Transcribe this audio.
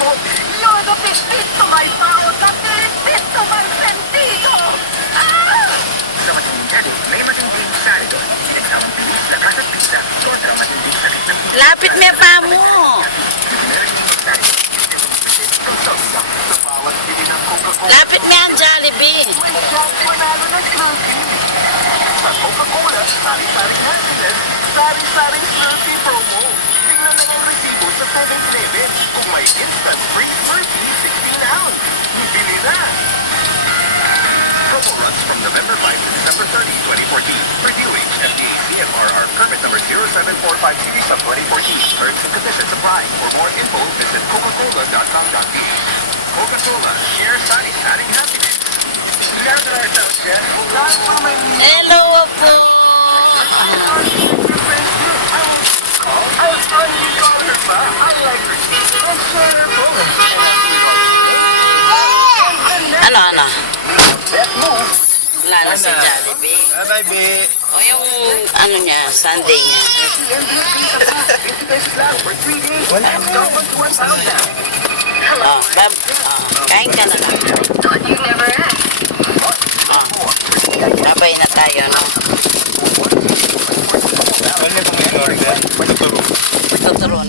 mo. You're the pistis to my power, the pistis to my sentido. Sa matinding daddy, may matinding saridon. Pinagsamang bilis, lakas at pista kontra matinding sakit ng puso. Lapit may pa mo. Sa bawat bili ng Coca-Cola, Lapit may ang Jollibee. may chance manalo ng Slurpee. Sa Coca-Cola, sari-saring happiness, sari-saring Slurpee promo. Tingnan na ang resibo sa 7-Eleven. Kung may instant free Slurpee, 16 ounce. Bili na! Promo runs from November 5 to December 30, 2014. For DOH, FDA, CFRR, permit number 0745 series of 2014. Terms and conditions apply. For more info, visit coca-cola.com.ph. Coca-Cola, share sari-saring happiness. Meron na ourselves, Jen. Hello po. Ano? Wala na si Jollibee. Bye-bye, B. O yung ano niya, Sunday niya. Wala na. Kain ka na lang.